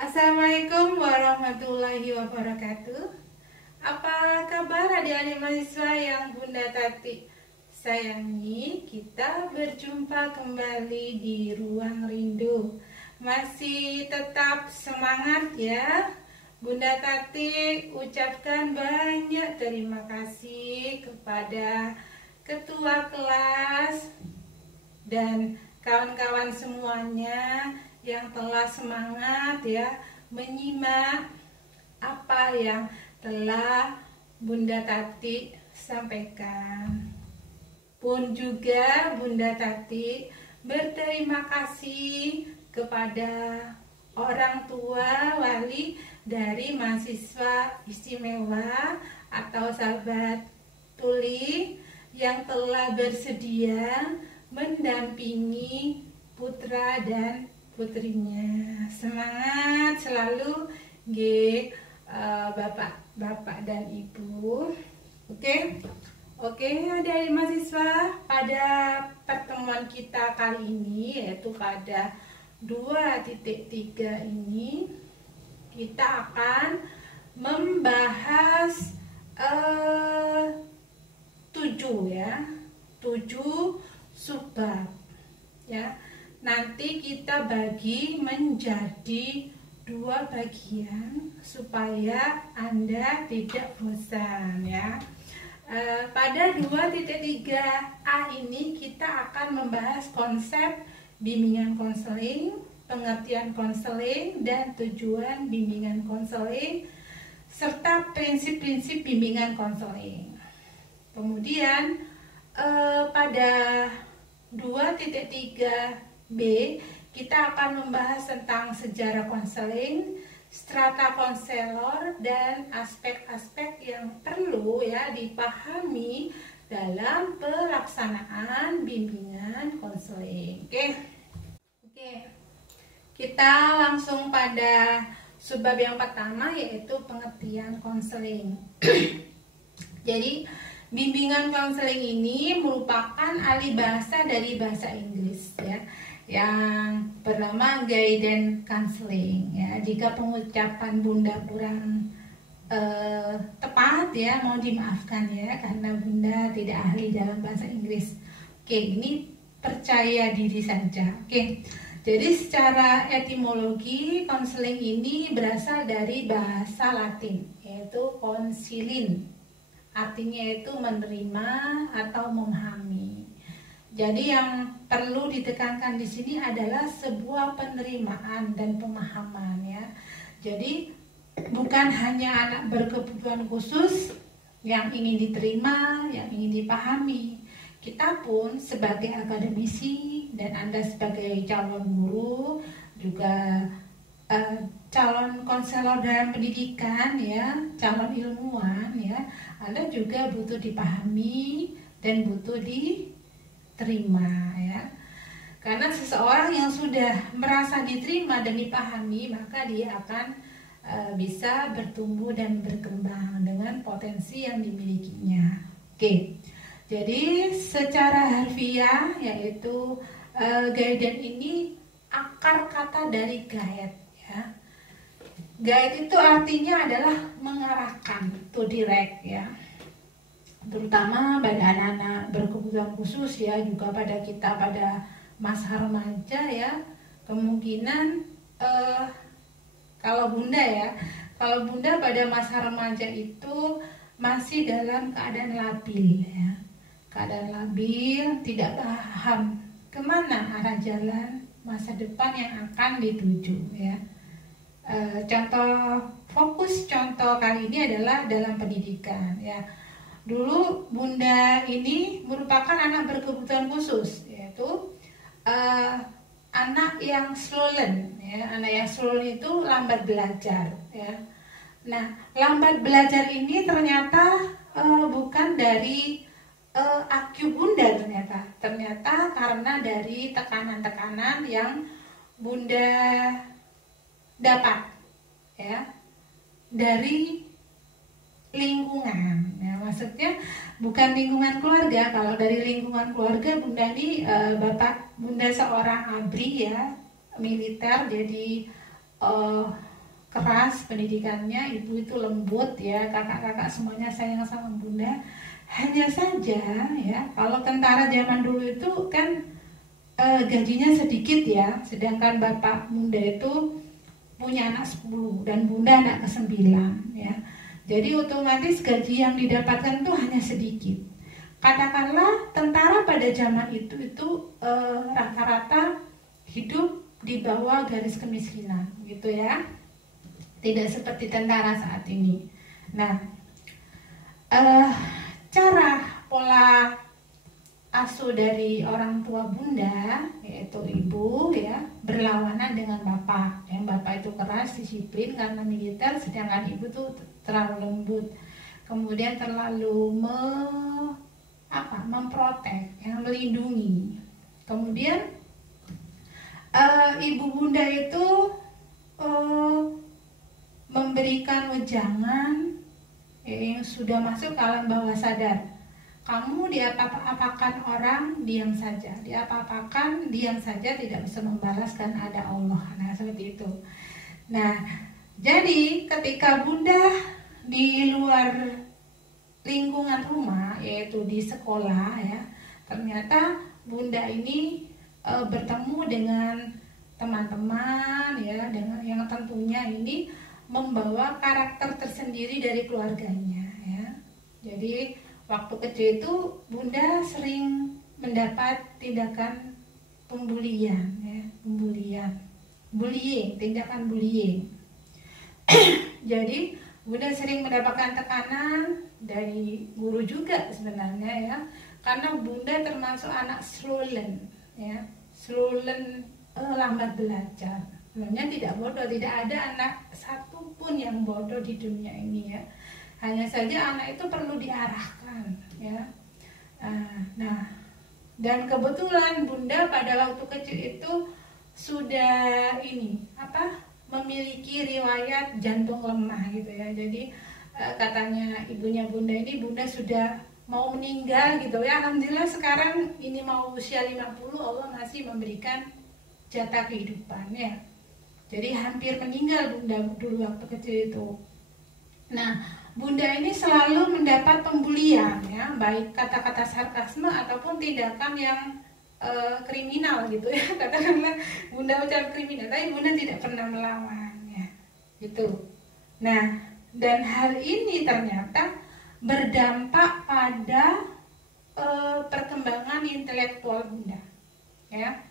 Assalamualaikum warahmatullahi wabarakatuh. Apa kabar adik-adik mahasiswa yang Bunda Tati sayangi? Kita berjumpa kembali di Ruang Rindu. Masih tetap semangat ya. Bunda Tati ucapkan banyak terima kasih kepada ketua kelas dan kawan-kawan semuanya yang telah semangat ya menyimak apa yang telah Bunda Tati sampaikan. Pun juga Bunda Tati berterima kasih kepada orang tua wali dari mahasiswa istimewa atau sahabat tuli yang telah bersedia mendampingi putra dan putrinya. Semangat selalu bapak dan ibu. Oke, adik-adik mahasiswa, pada pertemuan kita kali ini yaitu pada 2.3 ini kita akan membahas 7 subbab ya. Nanti kita bagi menjadi 2 bagian supaya Anda tidak bosan ya. Pada 2.3a ini kita akan membahas konsep bimbingan konseling, pengertian konseling dan tujuan bimbingan konseling serta prinsip-prinsip bimbingan konseling. Kemudian pada 2.3b kita akan membahas tentang sejarah konseling, strata konselor dan aspek-aspek yang perlu ya dipahami dalam pelaksanaan bimbingan konseling. Oke. Kita langsung pada subbab yang pertama yaitu pengertian konseling. Jadi bimbingan konseling ini merupakan alih bahasa dari bahasa Inggris ya, yang bernama guidance counseling ya. Jika pengucapan Bunda kurang tepat ya, mohon dimaafkan ya karena Bunda tidak ahli dalam bahasa Inggris. Ini percaya diri saja. Jadi secara etimologi konseling ini berasal dari bahasa Latin yaitu consilin. Artinya itu menerima atau memahami. Jadi yang perlu ditekankan di sini adalah sebuah penerimaan dan pemahaman ya. Jadi bukan hanya anak berkebutuhan khusus yang ingin diterima, yang ingin dipahami. Kita pun sebagai akademisi dan Anda sebagai calon guru juga calon konselor dalam pendidikan ya, calon ilmuwan ya, Anda juga butuh dipahami dan butuh diterima ya. Karena seseorang yang sudah merasa diterima dan dipahami, maka dia akan bisa bertumbuh dan berkembang dengan potensi yang dimilikinya. Jadi secara harfiah yaitu guidance ini akar kata dari guide ya. Guide itu artinya adalah mengarahkan, to direct ya. Terutama pada anak-anak berkebutuhan khusus ya, juga pada kita pada masa remaja ya. Kemungkinan kalau Bunda pada masa remaja itu masih dalam keadaan labil ya. Keadaan labil, tidak paham kemana arah jalan masa depan yang akan dituju ya. Contoh kali ini adalah dalam pendidikan ya. Dulu Bunda ini merupakan anak berkebutuhan khusus, yaitu anak yang slow learn ya. Anak yang slow learn itu lambat belajar ya. Nah, lambat belajar ini ternyata bukan dari IQ Bunda ternyata karena dari tekanan-tekanan yang Bunda dapat ya dari lingkungan ya. Maksudnya bukan lingkungan keluarga. Kalau dari lingkungan keluarga Bunda ini Bunda seorang ABRI ya, militer, jadi keras pendidikannya, ibu itu lembut ya, kakak-kakak semuanya sayang sama bunda. Hanya saja ya, kalau tentara zaman dulu itu kan gajinya sedikit ya, sedangkan bapak bunda itu punya anak 10 dan bunda anak ke-9 ya. Jadi otomatis gaji yang didapatkan itu hanya sedikit. Katakanlah tentara pada zaman itu rata-rata hidup di bawah garis kemiskinan gitu ya. Tidak seperti tentara saat ini. Nah, cara pola asuh dari orang tua bunda, yaitu ibu ya, berlawanan dengan bapak. Yang bapak itu keras, disiplin karena militer, sedangkan ibu tuh terlalu lembut. Kemudian terlalu memprotek, yang melindungi. Kemudian ibu bunda itu memberikan wejangan yang sudah masuk ke alam bawah sadar. Kamu diapa-apakan orang, diam saja. Diapa-apakan, diam saja, tidak bisa membalas kan ada Allah. Nah, seperti itu. Nah, jadi ketika bunda di luar lingkungan rumah, yaitu di sekolah ya, ternyata bunda ini bertemu dengan teman-teman ya, dengan yang tentunya ini membawa karakter tersendiri dari keluarganya ya. Jadi waktu kecil itu bunda sering mendapat tindakan pembulian ya, tindakan bullying. Jadi bunda sering mendapatkan tekanan dari guru juga sebenarnya ya, karena bunda termasuk anak slow learn ya, lambat belajar. Sebenarnya tidak bodoh, tidak ada anak satupun yang bodoh di dunia ini ya. Hanya saja anak itu perlu diarahkan ya. Nah, dan kebetulan bunda pada waktu kecil itu sudah memiliki riwayat jantung lemah gitu ya. Jadi katanya ibunya bunda ini, bunda sudah mau meninggal gitu ya. Alhamdulillah sekarang ini mau usia 50, Allah masih memberikan jatah kehidupan ya. Jadi hampir meninggal bunda dulu waktu kecil itu. Nah, bunda ini selalu mendapat pembulian ya, baik kata-kata sarkasme ataupun tindakan yang kriminal gitu ya. Katakanlah bunda ucap kriminal, tapi bunda tidak pernah melawan ya, gitu. Nah, dan hal ini ternyata berdampak pada perkembangan intelektual bunda ya.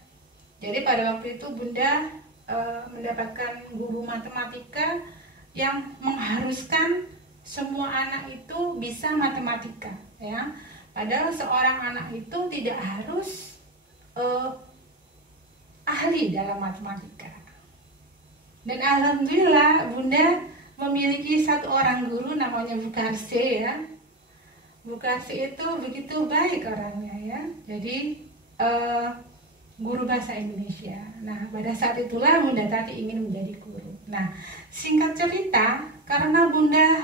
Jadi pada waktu itu bunda mendapatkan guru matematika yang mengharuskan semua anak itu bisa matematika ya. Padahal seorang anak itu tidak harus ahli dalam matematika. Dan alhamdulillah bunda memiliki satu orang guru namanya Bu Karse ya. Bu Karse itu begitu baik orangnya ya. Jadi guru bahasa Indonesia. Nah, pada saat itulah bunda Tati ingin menjadi guru. Nah, singkat cerita, karena bunda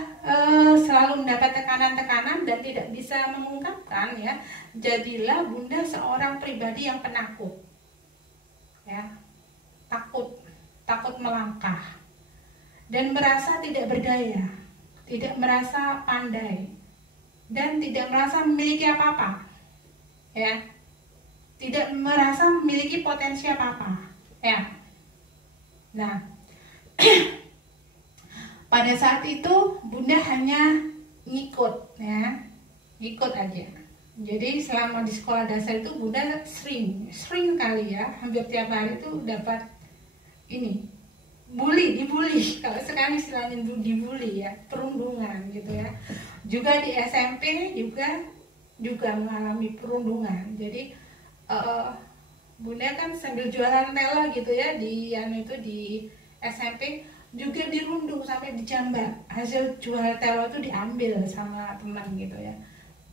selalu mendapat tekanan-tekanan dan tidak bisa mengungkapkan ya, jadilah bunda seorang pribadi yang penakut ya, takut melangkah dan merasa tidak berdaya, tidak merasa pandai dan tidak merasa memiliki apa-apa ya, tidak merasa memiliki potensi apa-apa ya. Nah, pada saat itu bunda hanya ngikut ya, ngikut aja. Jadi selama di sekolah dasar itu bunda sering kali ya, hampir tiap hari itu dapat dibully. Kalau sekarang istilahnya dibully ya, perundungan gitu ya. Juga di SMP juga mengalami perundungan. Jadi bunda kan sambil jualan tela gitu ya di SMP, juga dirundung sampai dijambak. Hasil jual tela itu diambil sama teman gitu ya.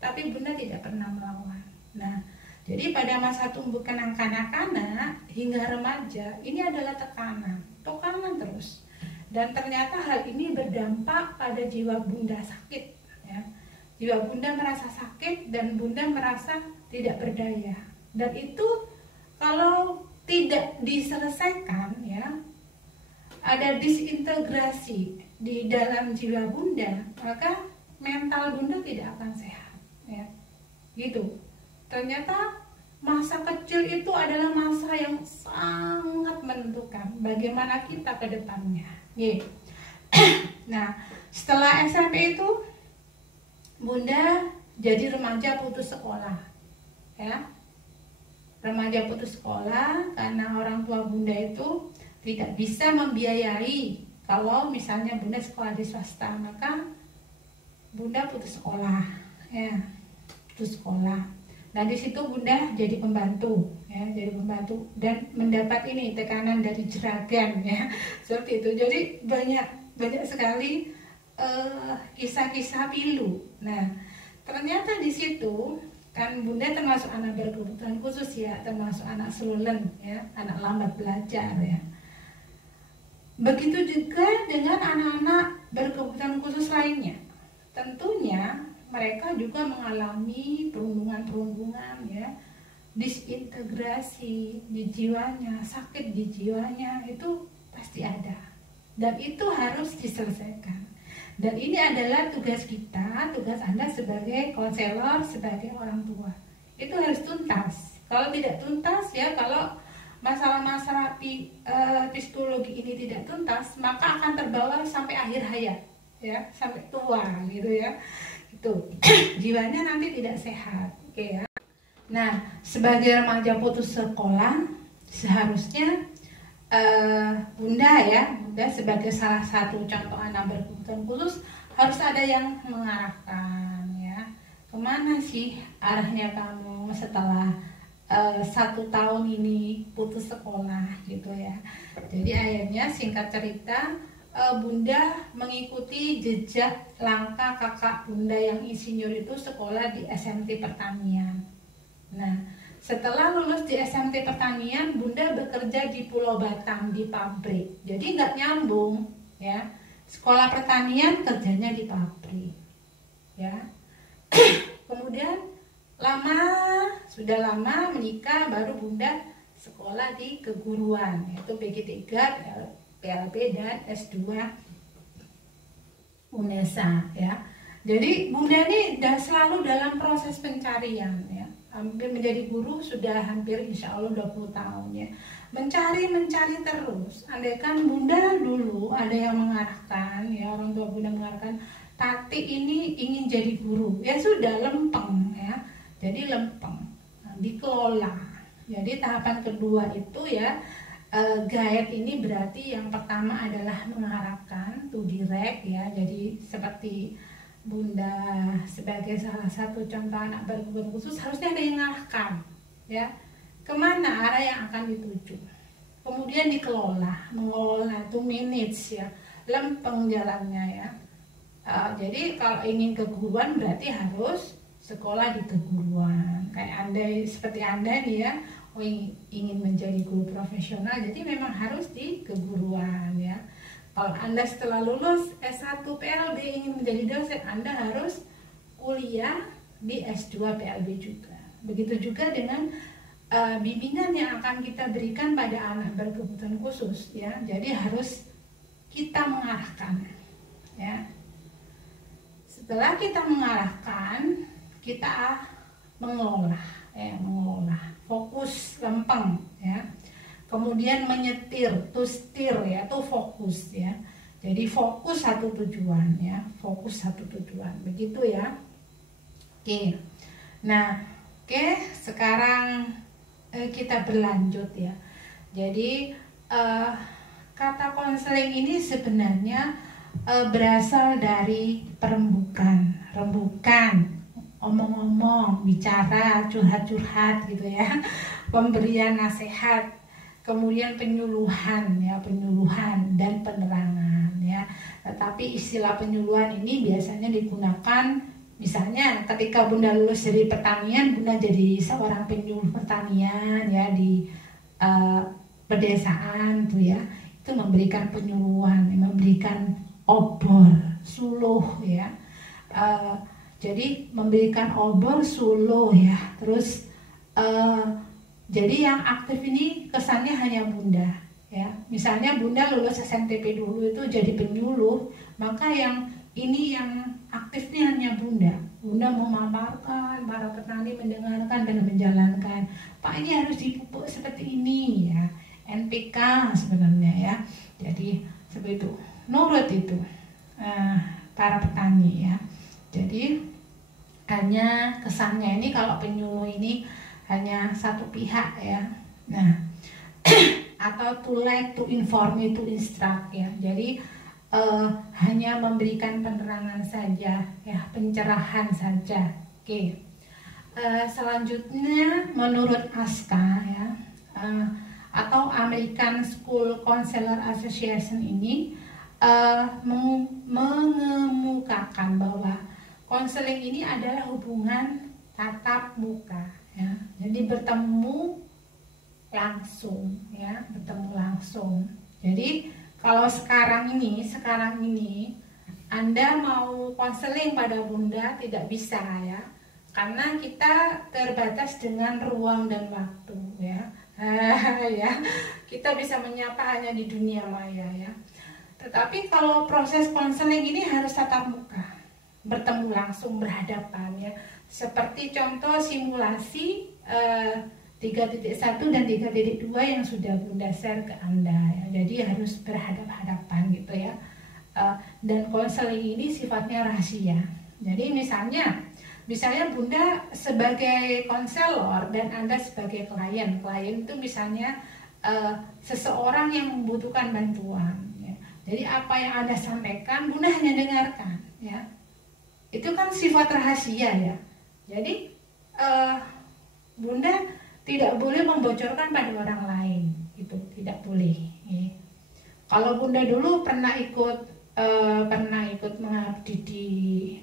Tapi bunda tidak pernah melawan. Nah, jadi pada masa tumbuh kanak-kanak hingga remaja ini adalah tekanan terus. Dan ternyata hal ini berdampak pada jiwa bunda sakit ya. Jiwa bunda merasa sakit dan bunda merasa tidak berdaya. Dan itu kalau tidak diselesaikan ya, ada disintegrasi di dalam jiwa bunda, maka mental bunda tidak akan sehat, ya. Gitu. Ternyata masa kecil itu adalah masa yang sangat menentukan bagaimana kita ke depannya. Nah, setelah SMP itu bunda jadi remaja putus sekolah, ya. Remaja putus sekolah karena orang tua bunda itu tidak bisa membiayai. Kalau misalnya bunda sekolah di swasta, maka bunda putus sekolah, ya, putus sekolah. Nah di situ bunda jadi pembantu, ya, jadi pembantu dan mendapat ini tekanan dari jeragan, ya, seperti itu. Jadi banyak sekali kisah-kisah pilu. Nah ternyata di situ kan bunda termasuk anak berkebutuhan khusus, ya, termasuk anak slolen, ya, anak lambat belajar, ya. Begitu juga dengan anak-anak berkebutuhan khusus lainnya. Tentunya mereka juga mengalami perundungan-perundungan, ya, disintegrasi di jiwanya, sakit di jiwanya itu pasti ada. Dan itu harus diselesaikan. Dan ini adalah tugas kita, tugas Anda sebagai konselor, sebagai orang tua. Itu harus tuntas. Kalau tidak tuntas, ya, kalau masalah-masalah psikologi ini tidak tuntas, maka akan terbawa sampai akhir hayat, ya, sampai tua, gitu, ya. Itu jiwanya nanti tidak sehat, oke, ya. Nah, sebagai remaja putus sekolah, seharusnya bunda, ya, bunda sebagai salah satu contoh anak berkebutuhan khusus harus ada yang mengarahkan, ya, kemana sih arahnya kamu setelah 1 tahun ini putus sekolah, gitu, ya. Jadi akhirnya singkat cerita, bunda mengikuti jejak langkah kakak bunda yang insinyur itu sekolah di SMT Pertanian. Nah setelah lulus di SMT Pertanian, bunda bekerja di Pulau Batam di pabrik. Jadi nggak nyambung, ya. Sekolah pertanian kerjanya di pabrik, ya. Kemudian sudah lama menikah, baru bunda sekolah di keguruan, yaitu PG3, PLB dan S2 UNESA, ya. Jadi bunda ini selalu dalam proses pencarian, ya. Hampir menjadi guru sudah hampir insya Allah 20 tahun, ya. Mencari terus. Andaikan bunda dulu ada yang mengarahkan, ya, orang tua bunda mengarahkan, Tati ini ingin jadi guru, ya sudah, lempeng, ya. Jadi lempeng, dikelola. Jadi tahapan kedua itu, ya, guide ini berarti yang pertama adalah mengarahkan, to direct, ya. Jadi seperti bunda sebagai salah satu contoh anak berkebutuhan khusus harusnya ada yang mengarahkan, ya, kemana arah yang akan dituju. Kemudian dikelola, mengelola, to manage, ya, lempeng jalannya, ya. Jadi kalau ingin keguruan berarti harus sekolah di keguruan. Kayak seperti anda nih, ya, ingin menjadi guru profesional, jadi memang harus di keguruan, ya. Kalau Anda setelah lulus S1 PLB ingin menjadi dosen, Anda harus kuliah di S2 PLB juga. Begitu juga dengan bimbingan yang akan kita berikan pada anak berkebutuhan khusus, ya. Jadi harus kita mengarahkan, ya. Setelah kita mengarahkan, kita mengolah, ya, fokus, lempeng, ya. Kemudian menyetir, to steer, ya, to fokus, ya. Jadi fokus satu tujuan, ya, fokus satu tujuan, begitu, ya. Oke. Nah, sekarang kita berlanjut, ya. Jadi kata konseling ini sebenarnya berasal dari rembukan, omong-omong, bicara, curhat-curhat, gitu, ya. Pemberian nasihat. Kemudian penyuluhan, ya, penyuluhan dan penerangan, ya. Tetapi istilah penyuluhan ini biasanya digunakan misalnya ketika bunda lulus dari pertanian, bunda jadi seorang penyuluh pertanian, ya, di pedesaan tuh, ya. Itu memberikan penyuluhan, memberikan obor, suluh, ya. Jadi memberikan obor, suluh, ya. Terus jadi yang aktif ini kesannya hanya bunda, ya. Misalnya Bunda lulus SNTP dulu itu jadi penyuluh, maka yang ini yang aktifnya hanya Bunda. Bunda memaparkan, para petani mendengarkan dan menjalankan. Pak, ini harus dipupuk seperti ini ya, NPK sebenarnya ya. Jadi seperti itu, nurut itu para petani ya. Jadi hanya kesannya ini kalau penyuluh ini hanya satu pihak ya. Nah, atau to like, to inform, to instruct ya. Jadi hanya memberikan penerangan saja ya, pencerahan saja. Oke. Selanjutnya menurut ASCA ya, atau American School Counselor Association ini mengemukakan bahwa konseling ini adalah hubungan tatap muka ya. Jadi bertemu langsung ya, bertemu langsung. Jadi kalau sekarang ini Anda mau konseling pada Bunda tidak bisa ya, karena kita terbatas dengan ruang dan waktu ya. Ya, kita bisa menyapa hanya di dunia maya ya. Tetapi kalau proses konseling ini harus tatap muka, bertemu langsung, berhadapan ya. Seperti contoh simulasi 3.1 dan 3.2 yang sudah Bunda share ke Anda ya. Jadi harus berhadap-hadapan gitu ya. Dan konseling ini sifatnya rahasia. Jadi misalnya Bunda sebagai konselor dan Anda sebagai klien itu misalnya seseorang yang membutuhkan bantuan ya. Jadi apa yang Anda sampaikan Bunda hanya dengarkan ya. Itu kan sifat rahasia ya. Jadi Bunda tidak boleh membocorkan pada orang lain, itu tidak boleh ya. Kalau Bunda dulu pernah ikut mengabdi di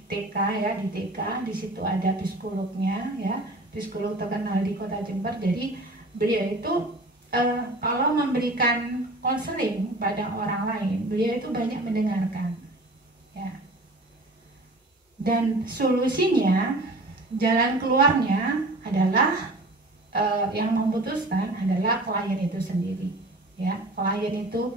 TK ya, di TK di situ ada psikolognya ya, psikolog terkenal di Kota Jember. Jadi beliau itu kalau memberikan konseling pada orang lain, beliau itu banyak mendengarkan ya. Dan solusinya, jalan keluarnya adalah yang memutuskan adalah klien itu sendiri ya. Klien itu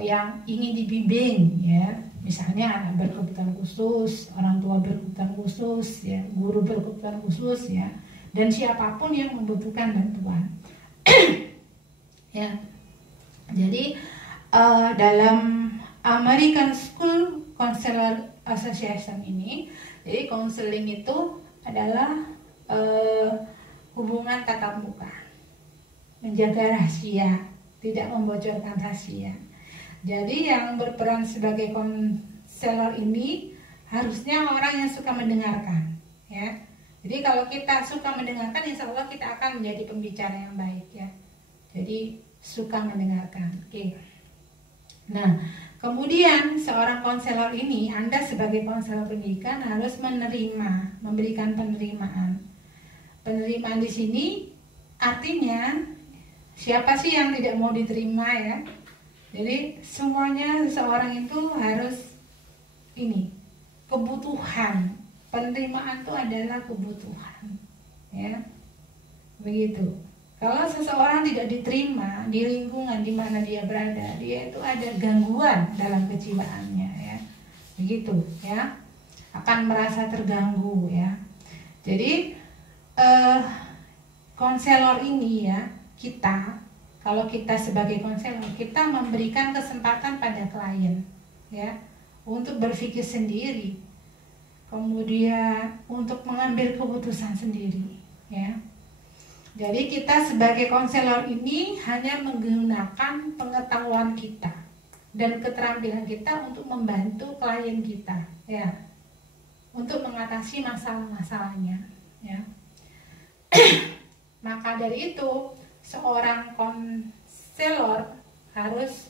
yang ingin dibimbing ya, misalnya anak berkebutuhan khusus, orang tua berkebutuhan khusus ya, guru berkebutuhan khusus ya, dan siapapun yang membutuhkan bantuan. Ya. Jadi dalam American School Counselor Association ini, jadi konseling itu adalah hubungan tatap muka, menjaga rahasia, tidak membocorkan rahasia. Jadi yang berperan sebagai konselor ini harusnya orang yang suka mendengarkan ya. Jadi kalau kita suka mendengarkan, insya Allah kita akan menjadi pembicara yang baik ya. Jadi suka mendengarkan. Oke. Nah, kemudian seorang konselor ini, Anda sebagai konselor pendidikan harus memberikan penerimaan. Penerimaan di sini artinya siapa sih yang tidak mau diterima ya? Jadi semuanya seseorang itu harus kebutuhan. Penerimaan itu adalah kebutuhan ya. Begitu. Kalau seseorang tidak diterima di lingkungan di mana dia berada, dia itu ada gangguan dalam kejiwaannya ya. Begitu ya. Akan merasa terganggu ya. Jadi konselor ini ya, kalau kita sebagai konselor, kita memberikan kesempatan pada klien ya untuk berpikir sendiri, kemudian untuk mengambil keputusan sendiri ya. Jadi kita sebagai konselor ini hanya menggunakan pengetahuan kita dan keterampilan kita untuk membantu klien kita ya, untuk mengatasi masalah-masalahnya ya. Maka dari itu seorang konselor harus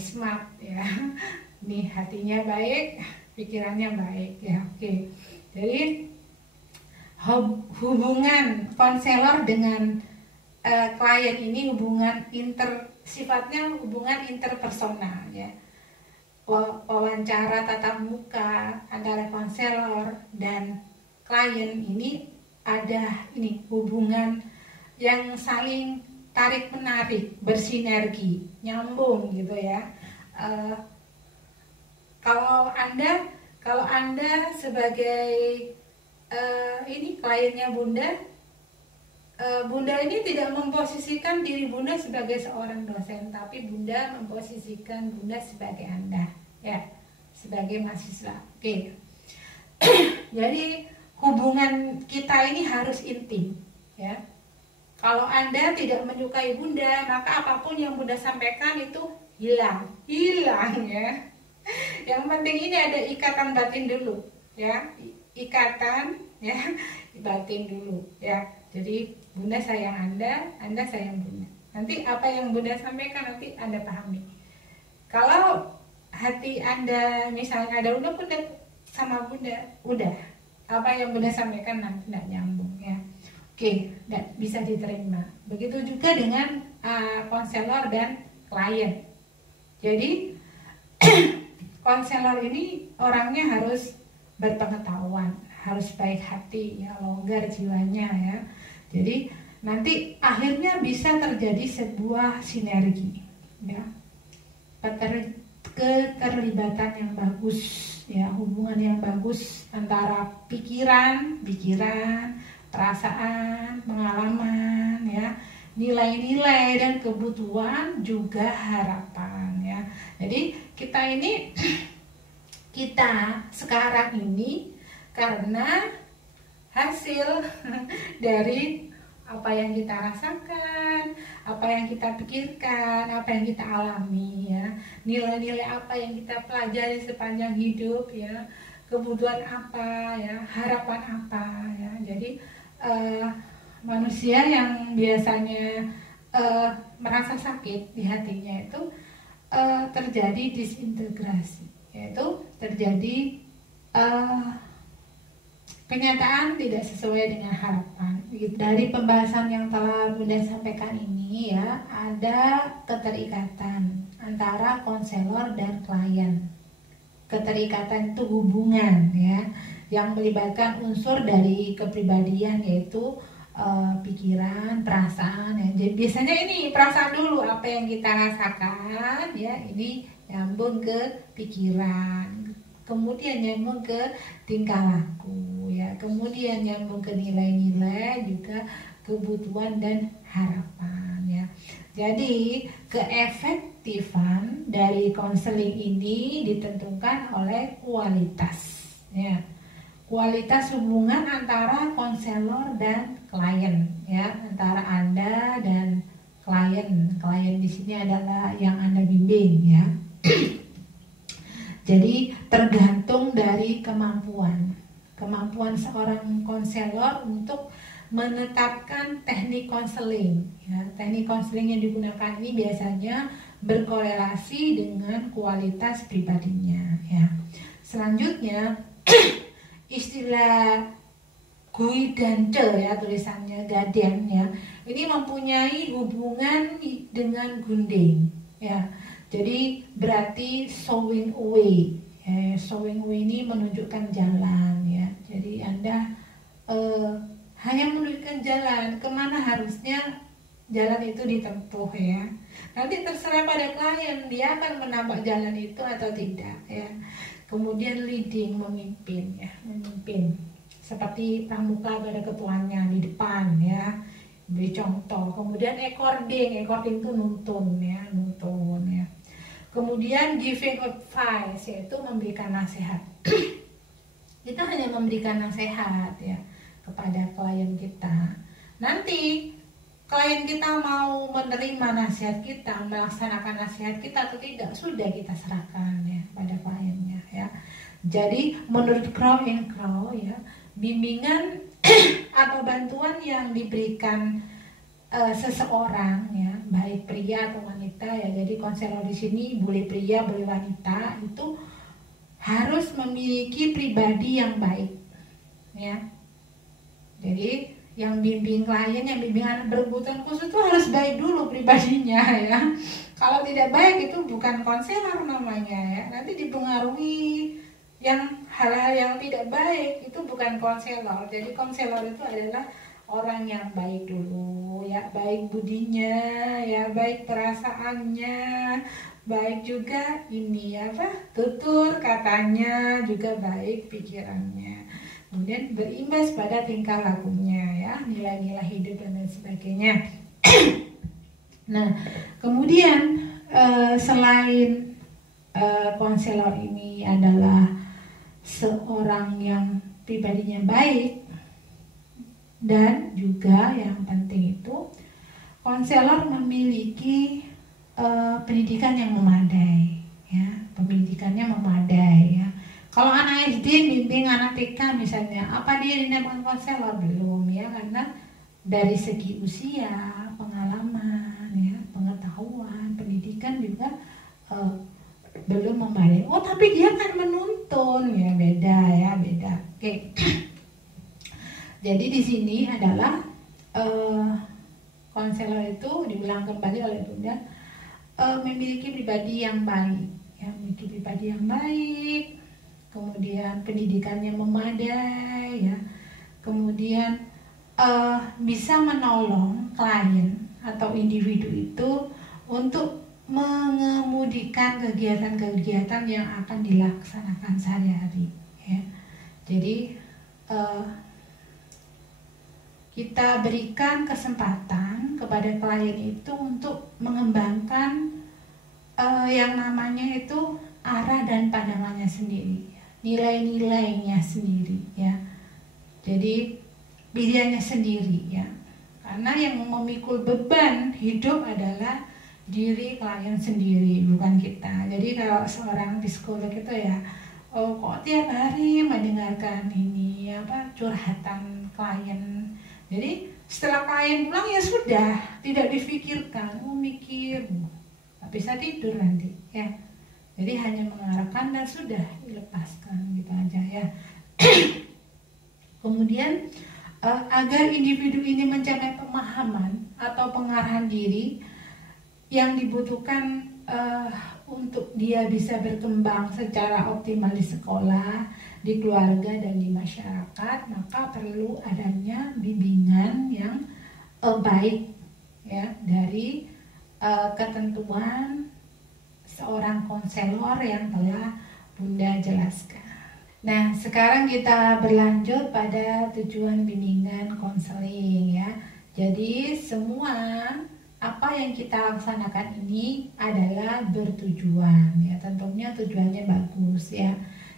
smart ya. Ini hatinya baik, pikirannya baik ya. Oke. Jadi hubungan konselor dengan klien ini sifatnya hubungan interpersonal ya. Wawancara tatap muka antara konselor dan klien ini ada hubungan yang saling tarik menarik, bersinergi, nyambung gitu ya. Kalau anda sebagai ini kliennya Bunda, Bunda ini tidak memposisikan diri Bunda sebagai seorang dosen, tapi Bunda memposisikan Bunda sebagai Anda, ya, sebagai mahasiswa. Oke. Jadi hubungan kita ini harus intim, ya. Kalau Anda tidak menyukai Bunda, maka apapun yang Bunda sampaikan itu hilang ya. Yang penting ini ada ikatan batin dulu, ya, ikatan ya batin dulu, ya. Jadi Bunda sayang Anda sayang Bunda. Nanti apa yang Bunda sampaikan nanti Anda pahami. Kalau hati Anda misalnya ada Bunda sama Bunda, udah apa yang Bunda sampaikan nanti tidak nyambung, ya. Oke, tidak bisa diterima. Begitu juga dengan konselor dan klien. Jadi konselor ini orangnya harus berpengetahuan, harus baik hati, ya, longgar jiwanya, ya. Jadi nanti akhirnya bisa terjadi sebuah sinergi, ya, keterlibatan yang bagus, ya, hubungan yang bagus antara pikiran, perasaan, pengalaman, ya, nilai-nilai dan kebutuhan juga harapan, ya. Jadi kita sekarang ini karena hasil dari apa yang kita rasakan, apa yang kita pikirkan, apa yang kita alami, ya, nilai-nilai apa yang kita pelajari sepanjang hidup, ya, kebutuhan apa, ya, harapan apa, ya. Jadi manusia yang biasanya merasa sakit di hatinya itu terjadi disintegrasi, yaitu terjadi kenyataan tidak sesuai dengan harapan. Dari pembahasan yang telah Bunda sampaikan ini, ya, ada keterikatan antara konselor dan klien. Keterikatan itu hubungan, ya, yang melibatkan unsur dari kepribadian, yaitu pikiran, perasaan, ya. Jadi biasanya ini perasaan dulu, apa yang kita rasakan, ya, ini nyambung ke pikiran, kemudian nyambung ke tingkah laku, ya, kemudian nyambung ke nilai-nilai, juga kebutuhan dan harapan, ya. Jadi keefektifan dari konseling ini ditentukan oleh kualitas, ya, kualitas hubungan antara konselor dan klien, ya, antara Anda dan klien. Klien di sini adalah yang Anda bimbing, ya. Jadi tergantung dari kemampuan seorang konselor untuk menetapkan teknik konseling, ya. Teknik konseling yang digunakan ini biasanya berkorelasi dengan kualitas pribadinya, ya. Selanjutnya istilah guidance, ya, tulisannya gaden, ya, ini mempunyai hubungan dengan gunding, ya. Jadi berarti showing way, ya. Showing way ini menunjukkan jalan, ya. Jadi Anda hanya menunjukkan jalan kemana harusnya jalan itu ditempuh, ya. Nanti terserah pada klien, dia akan menambah jalan itu atau tidak, ya. Kemudian leading, memimpin, ya, memimpin seperti pramuka pada ketuanya di depan, ya, beri contoh. Kemudian according itu nuntun, ya, ya. Kemudian giving advice, yaitu memberikan nasihat. Kita hanya memberikan nasihat, ya, kepada klien kita. Nanti klien kita mau menerima nasihat kita, melaksanakan nasihat kita atau tidak, sudah kita serahkan, ya, pada kliennya, ya. Jadi menurut Crow and Crow, ya, bimbingan atau bantuan yang diberikan seseorang, ya, baik pria atau wanita, ya. Jadi konselor di sini boleh pria, boleh wanita, itu harus memiliki pribadi yang baik, ya. Jadi yang bimbing klien, yang bimbing anak berkebutuhan khusus itu harus baik dulu pribadinya, ya. Kalau tidak baik itu bukan konselor namanya, ya. Nanti dipengaruhi yang hal-hal yang tidak baik, itu bukan konselor. Jadi konselor itu adalah orang yang baik dulu ya, baik budinya ya, baik perasaannya, baik juga ini apa tutur katanya, juga baik pikirannya. Kemudian berimbas pada tingkah lakunya ya, nilai-nilai hidup dan lain sebagainya. Nah, kemudian selain konselor ini adalah seorang yang pribadinya baik, dan juga yang penting itu konselor memiliki pendidikan yang memadai ya, pendidikannya memadai ya. Kalau anak SD bimbing anak TK misalnya, apa dia dinamakan konselor? Belum ya, karena dari segi usia, pengalaman ya, pengetahuan, pendidikan juga belum memadai. Oh, tapi dia kan menuntun ya, beda ya, beda. Oke. Jadi di sini adalah konselor itu diulang kembali oleh Bunda, memiliki pribadi yang baik ya, memiliki pribadi yang baik, kemudian pendidikannya memadai ya, kemudian bisa menolong klien atau individu itu untuk mengemudikan kegiatan-kegiatan yang akan dilaksanakan sehari-hari ya. Jadi kita berikan kesempatan kepada klien itu untuk mengembangkan yang namanya itu arah dan pandangannya sendiri, nilai-nilainya sendiri ya. Jadi pilihannya sendiri ya. Karena yang memikul beban hidup adalah diri klien sendiri, bukan kita. Jadi kalau seorang psikolog itu ya, oh kok tiap hari mendengarkan ini apa curhatan klien. Jadi setelah klien pulang ya sudah, tidak difikirkan, mikir, nggak bisa tidur nanti ya. Jadi hanya mengarahkan dan sudah dilepaskan gitu aja ya. Kemudian agar individu ini mencapai pemahaman atau pengarahan diri yang dibutuhkan untuk dia bisa berkembang secara optimal di sekolah, di keluarga, dan di masyarakat, maka perlu adanya bimbingan yang baik ya, dari ketentuan seorang konselor yang telah Bunda jelaskan. Nah, sekarang kita berlanjut pada tujuan bimbingan konseling ya. Jadi semua apa yang kita laksanakan ini adalah bertujuan ya, tentunya tujuannya bagus ya.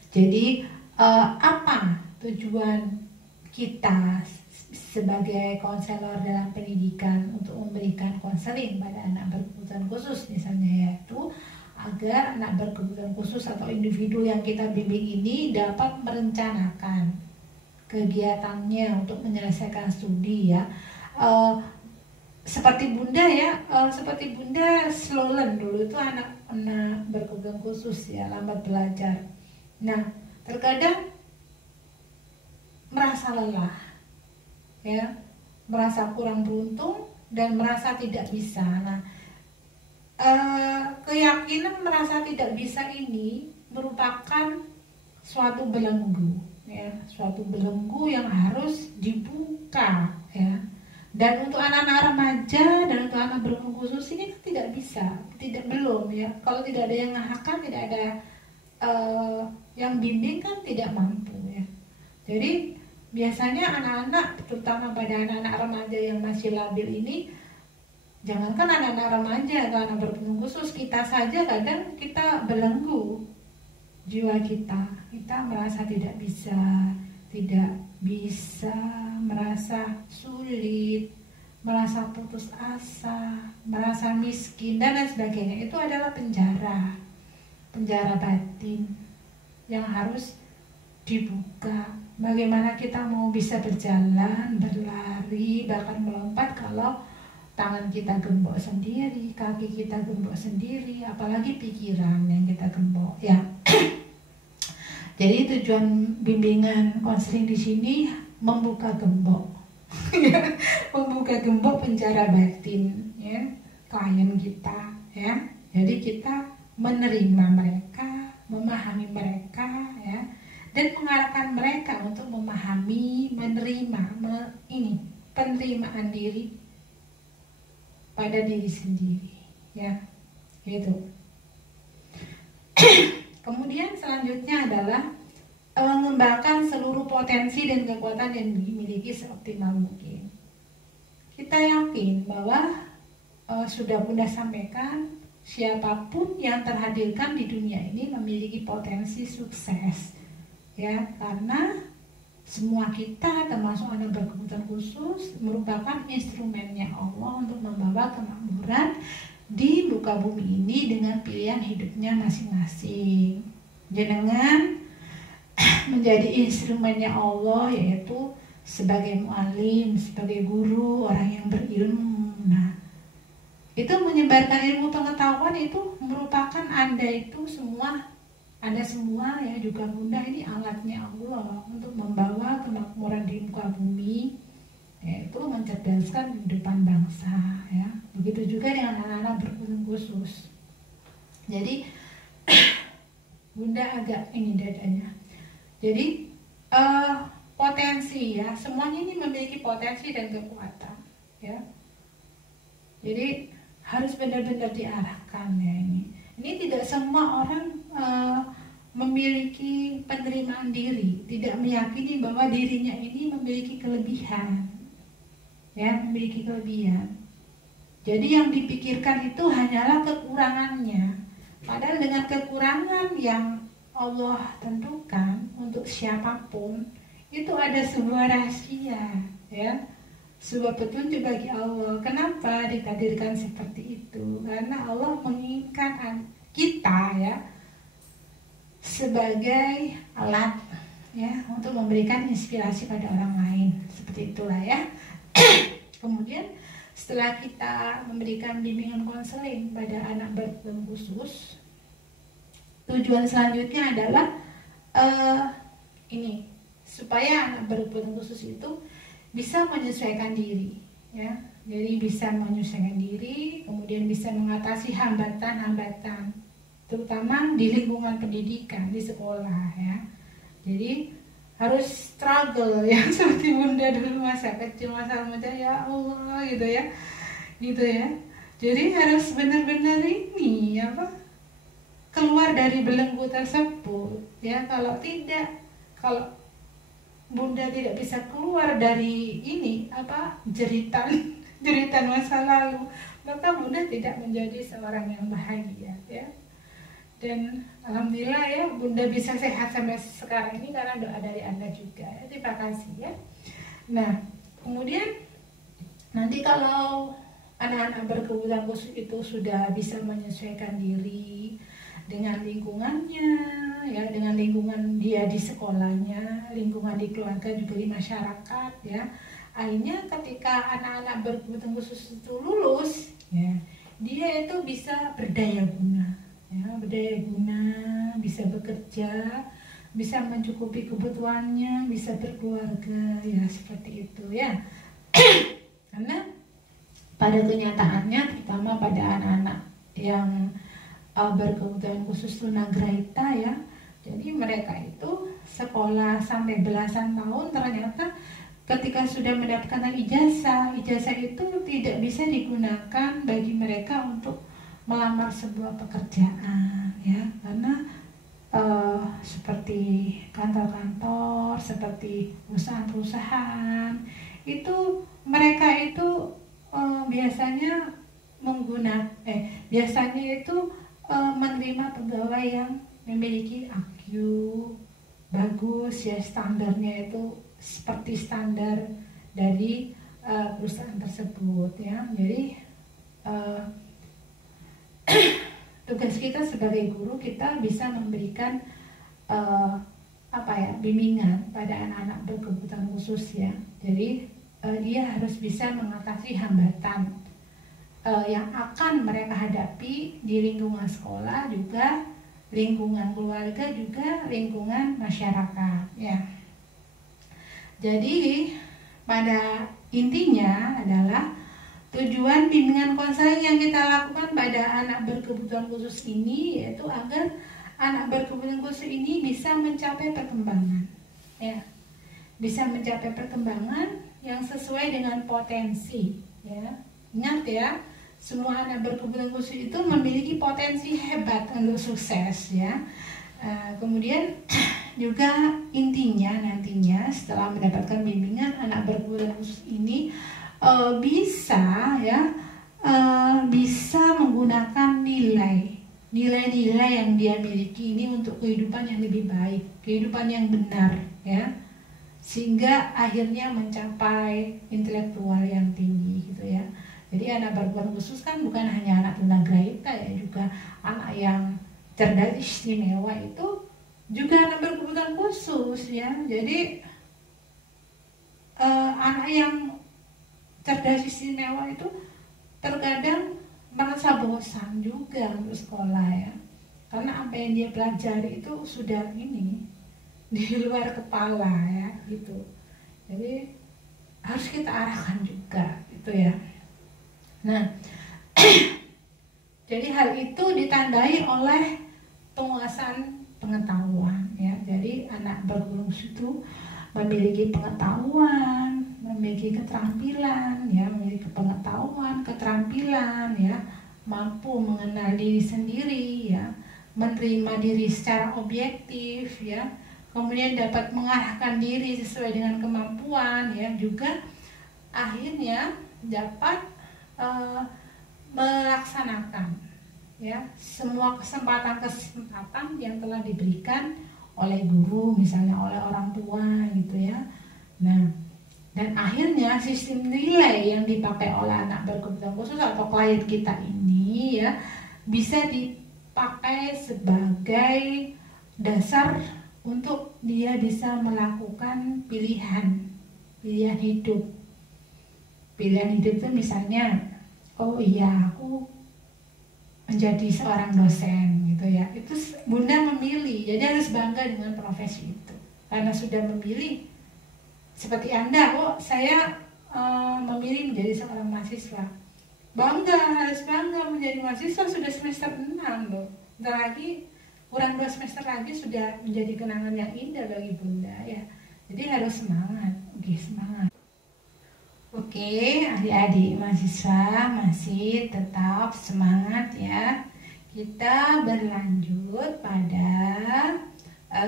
Jadi apa tujuan kita sebagai konselor dalam pendidikan untuk memberikan konseling pada anak berkebutuhan khusus misalnya, yaitu agar anak berkebutuhan khusus atau individu yang kita bimbing ini dapat merencanakan kegiatannya untuk menyelesaikan studi ya. Seperti Bunda ya, seperti Bunda slow learn dulu itu anak berkebutuhan khusus ya, lambat belajar. Nah, terkadang merasa lelah ya, merasa kurang beruntung dan merasa tidak bisa. Nah, keyakinan merasa tidak bisa ini merupakan suatu belenggu ya, suatu belenggu yang harus dibuka ya. Dan untuk anak-anak remaja dan untuk anak berkebutuhan khusus ini kan tidak bisa, belum ya. Kalau tidak ada yang mengarahkan, tidak ada yang bimbing kan tidak mampu ya. Jadi biasanya anak-anak, terutama pada anak-anak remaja yang masih labil ini, jangankan anak-anak remaja atau anak berkebutuhan khusus, kita saja kadang kita belenggu jiwa kita merasa tidak bisa, merasa sulit, merasa putus asa, merasa miskin dan lain sebagainya. Itu adalah penjara batin yang harus dibuka. Bagaimana kita mau bisa berjalan, berlari, bahkan melompat kalau tangan kita gembok sendiri, kaki kita gembok sendiri, apalagi pikiran yang kita gembok ya. Jadi tujuan bimbingan konseling di sini membuka gembok, membuka gembok penjara batin ya klien kita ya. Jadi kita menerima mereka, memahami mereka ya, dan mengarahkan mereka untuk memahami, menerima penerimaan diri pada diri sendiri, ya, gitu. Kemudian selanjutnya adalah mengembangkan seluruh potensi dan kekuatan yang dimiliki seoptimal mungkin. Kita yakin bahwa sudah Bunda sampaikan, siapapun yang terhadirkan di dunia ini memiliki potensi sukses, ya, karena semua kita termasuk anak berkebutuhan khusus merupakan instrumennya Allah untuk membawa kemakmuran di muka bumi ini dengan pilihan hidupnya masing-masing. Jenengan menjadi instrumennya Allah, yaitu sebagai mu'alim, sebagai guru, orang yang berilmu. Nah, itu menyebarkan ilmu pengetahuan itu merupakan Anda itu semua, Anda semua ya, juga Bunda, ini alatnya Allah untuk membawa kemakmuran di muka bumi, yaitu mencerdaskan kehidupan bangsa, ya. Begitu juga dengan anak-anak berkebutuhan khusus. Jadi Bunda agak ini dadanya. Jadi potensi, ya, semuanya ini memiliki potensi dan kekuatan, ya. Jadi harus benar-benar diarahkan, ya, ini. Ini tidak semua orang memiliki penerimaan diri, tidak meyakini bahwa dirinya ini memiliki kelebihan, ya, memiliki kelebihan. Jadi yang dipikirkan itu hanyalah kekurangannya. Padahal dengan kekurangan yang Allah tentukan untuk siapapun, itu ada sebuah rahasia, ya, sebuah petunjuk bagi Allah. Kenapa ditakdirkan seperti itu? Karena Allah menginginkan kita, ya, sebagai alat, ya, untuk memberikan inspirasi pada orang lain. Seperti itulah, ya. Kemudian setelah kita memberikan bimbingan konseling pada anak berkebutuhan khusus, tujuan selanjutnya adalah ini, supaya anak berkebutuhan khusus itu bisa menyesuaikan diri, ya. Jadi bisa menyesuaikan diri, kemudian bisa mengatasi hambatan-hambatan, terutama di lingkungan pendidikan, di sekolah, ya. Jadi harus struggle, ya, seperti Bunda dulu masa kecil, masa remaja, ya Allah, gitu ya, gitu ya. Jadi harus benar-benar ini, apa, keluar dari belenggu tersebut, ya. Kalau tidak, kalau Bunda tidak bisa keluar dari ini, apa, jeritan masa lalu, maka Bunda tidak menjadi seorang yang bahagia, ya. Dan alhamdulillah, ya, Bunda bisa sehat sampai sekarang ini karena doa dari Anda juga, ya. Terima kasih, ya. Nah, kemudian nanti kalau anak-anak berkebutuhan khusus itu sudah bisa menyesuaikan diri dengan lingkungannya, ya, dengan lingkungan dia di sekolahnya, lingkungan di keluarga, juga di masyarakat, ya. Akhirnya ketika anak-anak berkebutuhan khusus itu lulus, ya, dia itu bisa berdaya guna, ya, berdaya guna, bisa bekerja, bisa mencukupi kebutuhannya, bisa berkeluarga, ya, seperti itu, ya. Karena pada kenyataannya, terutama pada anak-anak yang berkebutuhan khusus tunagrahita, ya, jadi mereka itu sekolah sampai belasan tahun, ternyata ketika sudah mendapatkan ijazah itu tidak bisa digunakan bagi mereka untuk melamar sebuah pekerjaan, ya, karena seperti kantor-kantor, seperti perusahaan-perusahaan, itu mereka itu biasanya menerima pegawai yang memiliki IQ bagus, ya, standarnya itu seperti standar dari perusahaan tersebut, ya. Jadi tugas kita sebagai guru, kita bisa memberikan bimbingan pada anak-anak berkebutuhan khusus, ya. Jadi dia harus bisa mengatasi hambatan yang akan mereka hadapi di lingkungan sekolah, juga lingkungan keluarga, juga lingkungan masyarakat, ya. Jadi pada intinya adalah tujuan bimbingan konseling yang kita lakukan pada anak berkebutuhan khusus ini, yaitu agar anak berkebutuhan khusus ini bisa mencapai perkembangan, ya, bisa mencapai perkembangan yang sesuai dengan potensi, ya. Ingat ya, semua anak berkebutuhan khusus itu memiliki potensi hebat untuk sukses, ya. Kemudian juga intinya nantinya setelah mendapatkan bimbingan, anak berkebutuhan khusus ini bisa menggunakan nilai-nilai yang dia miliki ini untuk kehidupan yang lebih baik, kehidupan yang benar, ya, sehingga akhirnya mencapai intelektual yang tinggi, gitu ya. Jadi anak berkebutuhan khusus kan bukan hanya anak tunagrahita, ya, juga anak yang cerdas istimewa itu juga anak berkebutuhan khusus, ya. Jadi anak yang cerdas istimewa itu terkadang merasa bosan juga untuk sekolah, ya, karena apa yang dia pelajari itu sudah di luar kepala, ya, gitu. Jadi harus kita arahkan juga, gitu ya. Nah, jadi hal itu ditandai oleh penguasaan pengetahuan, ya. Jadi anak berkebutuhan itu memiliki pengetahuan, memiliki keterampilan, ya, memiliki pengetahuan, keterampilan, ya, mampu mengenal diri sendiri, ya, menerima diri secara objektif, ya, kemudian dapat mengarahkan diri sesuai dengan kemampuan, ya, juga akhirnya dapat melaksanakan, ya, semua kesempatan yang telah diberikan oleh guru, misalnya oleh orang tua, gitu ya. Nah, dan akhirnya sistem nilai yang dipakai oleh anak berkebutuhan khusus atau klien kita ini, ya, bisa dipakai sebagai dasar untuk dia bisa melakukan pilihan hidup. Pilihan hidup itu misalnya, oh iya, aku menjadi seorang dosen, gitu ya. Itu Bunda memilih, jadi harus bangga dengan profesi itu karena sudah memilih. Seperti Anda, saya memilih menjadi seorang mahasiswa. Harus bangga menjadi mahasiswa, sudah semester 6 loh. Bentar lagi, kurang 2 semester lagi sudah menjadi kenangan yang indah bagi Bunda, ya. Jadi harus semangat, oke, semangat. Oke, adik-adik mahasiswa masih tetap semangat, ya. Kita berlanjut pada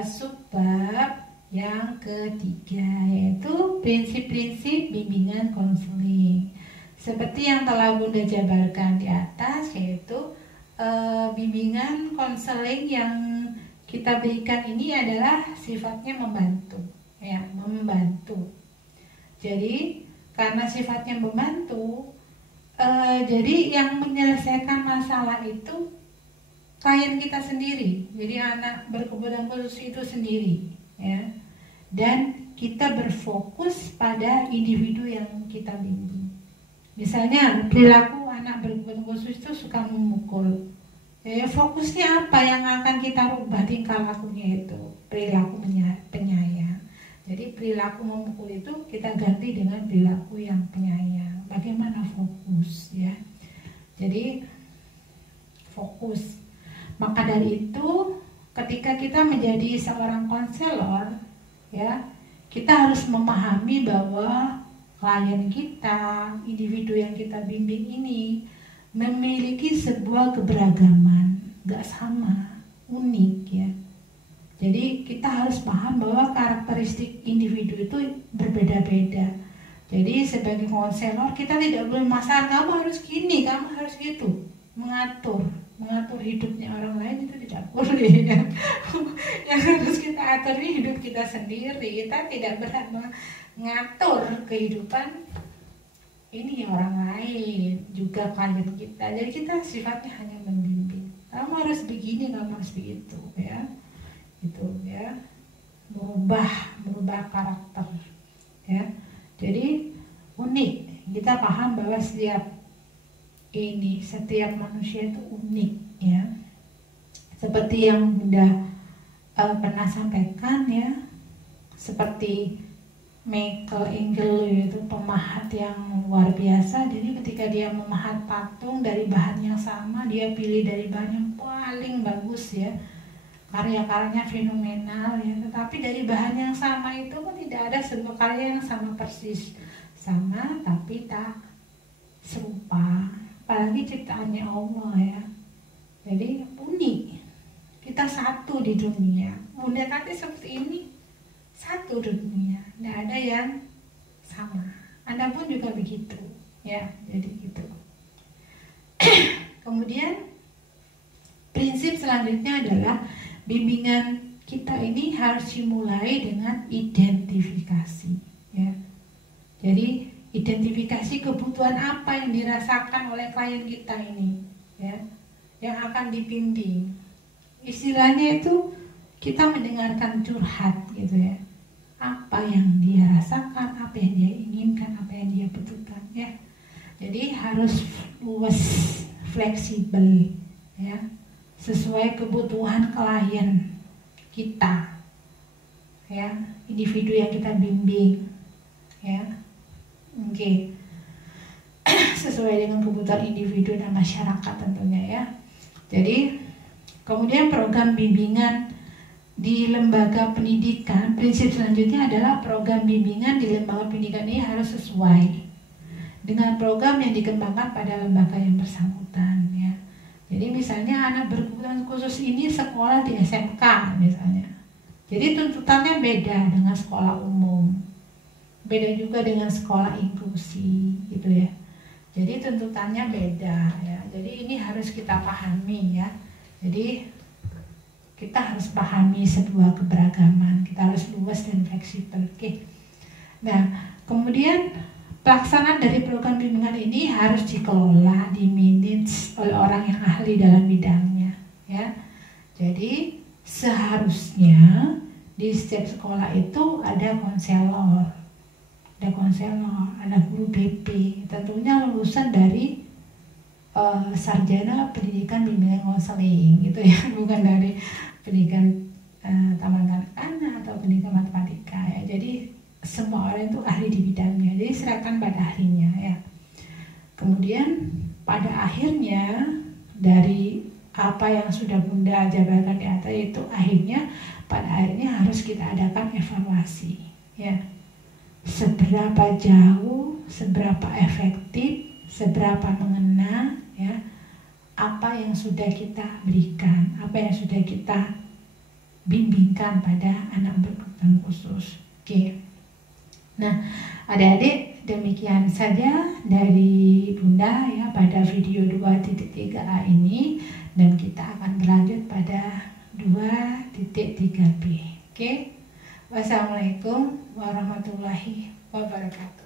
subbab yang ketiga, yaitu prinsip-prinsip bimbingan konseling. Seperti yang telah Bunda jabarkan di atas, yaitu bimbingan konseling yang kita berikan ini adalah sifatnya membantu, ya, membantu. Jadi karena sifatnya membantu, jadi yang menyelesaikan masalah itu klien kita sendiri. Jadi anak berkebutuhan khusus itu sendiri, ya. Dan kita berfokus pada individu yang kita bimbing. Misalnya perilaku anak berkebutuhan khusus itu suka memukul. Ya, fokusnya apa yang akan kita rubah tingkah lakunya itu? Perilaku penyayang. Jadi perilaku memukul itu kita ganti dengan perilaku yang penyayang. Bagaimana fokus, ya? Jadi fokus. Maka dari itu, ketika kita menjadi seorang konselor, ya, kita harus memahami bahwa klien kita, individu yang kita bimbing ini memiliki sebuah keberagaman, gak sama, unik, ya. Jadi kita harus paham bahwa karakteristik individu itu berbeda-beda. Jadi sebagai konselor kita tidak boleh masalah kamu harus gini, kamu harus gitu. Mengatur hidupnya orang lain itu tidak boleh, ya. Yang harus kita atur ini hidup kita sendiri. Kita tidak berhak mengatur kehidupan ini orang lain, juga klien kita. Jadi kita sifatnya hanya membimbing. Kamu harus begini, kamu harus begitu, ya. Gitu, ya, merubah karakter, ya. Jadi unik, kita paham bahwa setiap manusia itu unik, ya. Seperti yang Bunda pernah sampaikan, ya, seperti Michelangelo itu pemahat yang luar biasa. Jadi ketika dia memahat patung dari bahan yang sama, dia pilih dari bahan yang paling bagus, ya. Karya-karyanya fenomenal, ya, tetapi dari bahan yang sama itu pun tidak ada sebuah karya yang sama persis. sama tapi tak serupa. Apalagi ciptaannya Allah ya. Jadi unik. Kita satu di dunia. Bunda Tati seperti ini, satu di dunia. Tidak ada yang sama. Anda pun juga begitu. Ya, jadi gitu. Kemudian prinsip selanjutnya adalah bimbingan kita ini harus dimulai dengan identifikasi. Ya. Jadi identifikasi kebutuhan apa yang dirasakan oleh klien kita ini, ya, yang akan dibimbing. Istilahnya itu kita mendengarkan curhat gitu ya. Apa yang dia rasakan, apa yang dia inginkan, apa yang dia butuhkan ya. Jadi harus luas, fleksibel ya, sesuai kebutuhan klien kita ya, individu yang kita bimbing ya. Oke. Sesuai dengan kebutuhan individu dan masyarakat tentunya ya. Jadi kemudian program bimbingan di lembaga pendidikan, prinsip selanjutnya adalah program bimbingan di lembaga pendidikan ini harus sesuai dengan program yang dikembangkan pada lembaga yang bersangkutan ya. Jadi misalnya anak berkebutuhan khusus ini sekolah di SMK misalnya. Jadi tuntutannya beda dengan sekolah umum. Beda juga dengan sekolah inklusi gitu ya. Jadi tuntutannya beda ya. Jadi ini harus kita pahami ya. Jadi kita harus pahami sebuah keberagaman. Kita harus luas dan fleksibel. Oke. Nah, kemudian pelaksanaan dari program bimbingan ini harus dikelola, dimanage oleh orang yang ahli dalam bidangnya ya. Jadi seharusnya di setiap sekolah itu ada konselor, ada guru BP, tentunya lulusan dari sarjana pendidikan bimbingan konseling gitu ya, bukan dari pendidikan taman kanak-kanak atau pendidikan matematika ya. Jadi semua orang itu ahli di bidangnya, jadi serahkan pada ahlinya ya. Kemudian pada akhirnya dari apa yang sudah Bunda jabarkan di atas itu pada akhirnya harus kita adakan evaluasi ya. Seberapa jauh, seberapa efektif, seberapa mengena ya, apa yang sudah kita berikan, apa yang sudah kita bimbingkan pada anak berkebutuhan khusus. Oke. Nah, adik-adik, demikian saja dari Bunda ya pada video 2.3a ini, dan kita akan berlanjut pada 2.3b. Oke. Wassalamualaikum warahmatullahi wabarakatuh.